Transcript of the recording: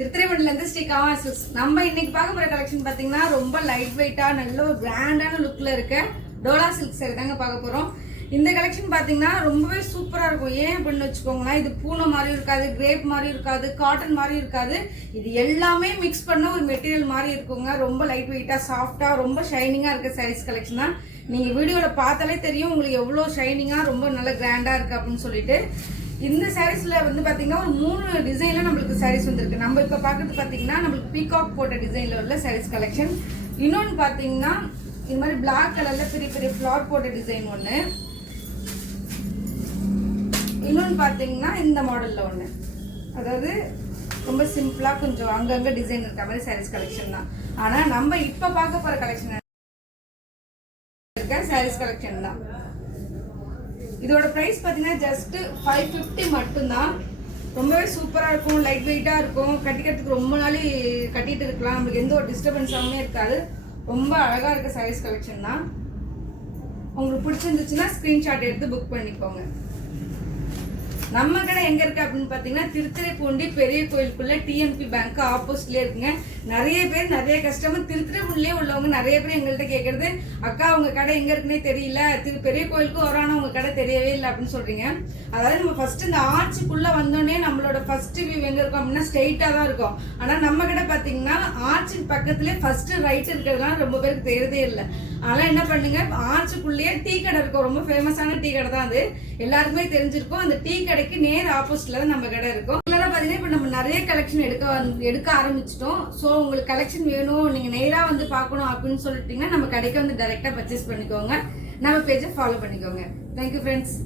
திருத்திரைமணிலேருந்து Sri gamma silks. நம்ம இன்னைக்கு பார்க்க போற கலெக்ஷன் பாத்தீங்கன்னா ரொம்ப லைட் வெயிட்டா நல்ல ஒரு பிராண்டான லுக்ல இருக்க டோலா சில்க் சாரி தாங்க பார்க்க போறோம். இந்த கலெக்ஷன் பாத்தீங்கன்னா ரொம்பவே சூப்பரா இருக்கும். ஏன் அப்படின்னு வச்சுக்கோங்களேன், இது பூனை மாதிரி இருக்காது, கிரேப் மாதிரி இருக்காது, காட்டன் மாதிரி இருக்காது. இது எல்லாமே மிக்ஸ் பண்ண ஒரு மெட்டீரியல் மாதிரி இருக்குங்க. ரொம்ப லைட் வெயிட்டா சாஃப்டா ரொம்ப ஷைனிங்கா இருக்க சாரீஸ் கலெக்ஷன் தான். நீங்க வீடியோல பார்த்தாலே தெரியும் உங்களுக்கு எவ்வளவு ஷைனிங்கா ரொம்ப நல்ல கிராண்டா இருக்கு அப்படின்னு சொல்லிட்டு. இந்த சாரீஸ்ல வந்து பாத்தீங்கன்னா ஒரு 3 டிசைன்ல நம்மளுக்கு சாரீஸ் வந்திருக்கு. நம்ம இப்ப பாக்குறது பாத்தீங்கன்னா நம்மளுக்கு பீகாக் போட்ட டிசைன்ல உள்ள சாரீஸ் கலெக்ஷன். இன்னொன்னு பாத்தீங்கன்னா இந்த மாதிரி பிளாக் கலர்ல பெரிய பெரிய ஃபிளார் போட்ட டிசைன் ஒண்ணு. இன்னொன்னு பாத்தீங்கன்னா இந்த மாடல்ல ஒண்ணு, அதாவது ரொம்ப சிம்பிளா கொஞ்சம் அங்கங்க டிசைன் இருக்க மாதிரி சாரீஸ் கலெக்ஷன் தான். ஆனா நம்ம இப்ப பார்க்க போற கலெக்ஷன் இருக்க சாரீஸ் கலெக்ஷன் தான். இதோட பிரைஸ் பாத்தீங்கன்னா ஜஸ்ட் 550 மட்டும்தான். ரொம்பவே சூப்பரா இருக்கும், லைட் வெயிட்டா இருக்கும், கட்டிக்கிறதுக்கு ரொம்ப நாள் கட்டிட்டு இருக்கலாம், நம்மளுக்கு எந்த ஒரு டிஸ்டர்பன்ஸாமே இருக்காது. ரொம்ப அழகா இருக்க சாரீஸ் கலெக்ஷன் தான். உங்களுக்கு பிடிச்சிருந்துச்சுன்னா ஸ்கிரீன்ஷாட் எடுத்து புக் பண்ணிக்கோங்க. நம்ம கடை எங்க இருக்கு அப்படின்னு பாத்தீங்கன்னா திருத்துறைப்பூண்டி பெரிய கோயிலுக்குள்ள டிஎம்பி பேங்க் ஆப்போசிட்லயே இருக்குங்க. நிறைய பேர் நிறைய கஸ்டமர் திருத்துறைப்பூண்டிலே உள்ளவங்க நிறைய பேர் எங்கள்கிட்ட கேட்கறது, அக்கா உங்க கடை எங்க இருக்குன்னே தெரியல, பெரிய கோயிலுக்கு வரானா உங்க கடை தெரியவே இல்லை அப்படின்னு சொல்றீங்க. அதாவது நம்ம ஃபர்ஸ்ட் இந்த ஆர்ச்சுக்குள்ள வந்தோடனே நம்மளோட ஃபர்ஸ்ட் வியூ எங்க இருக்கும் அப்படின்னா ஸ்ட்ரெயிட்டா தான் இருக்கும். ஆனா நம்ம கடை பாத்தீங்கன்னா ஆர்ச்சின் பக்கத்துலேயே ஃபர்ஸ்ட் ரைட் இருக்கிறதுலாம் ரொம்ப பேருக்கு தெரியறதே இல்லை. அதெல்லாம் என்ன பண்ணுங்க, ஆர்ச்சுக்குள்ளேயே டீ கடை இருக்கும், ரொம்ப ஃபேமஸான டீ கடை தான் அது, எல்லாருக்குமே தெரிஞ்சிருக்கும். அந்த டீ கடைக்கு நேர் ஆப்போசிட்ல தான் நம்ம கடை இருக்கும். இதெல்லாம் பாத்தீங்கன்னா இப்ப நம்ம நிறைய கலெக்ஷன் எடுக்க ஆரம்பிச்சிட்டோம். ஸோ உங்களுக்கு கலெக்ஷன் வேணும், நீங்க நேரா வந்து பார்க்கணும் அப்படின்னு சொல்லிட்டீங்கன்னா நம்ம கடைக்கு வந்து டைரக்டா பர்ச்சேஸ் பண்ணிக்கோங்க. நம்ம பேஜை ஃபாலோ பண்ணிக்கோங்க. Thank you friends.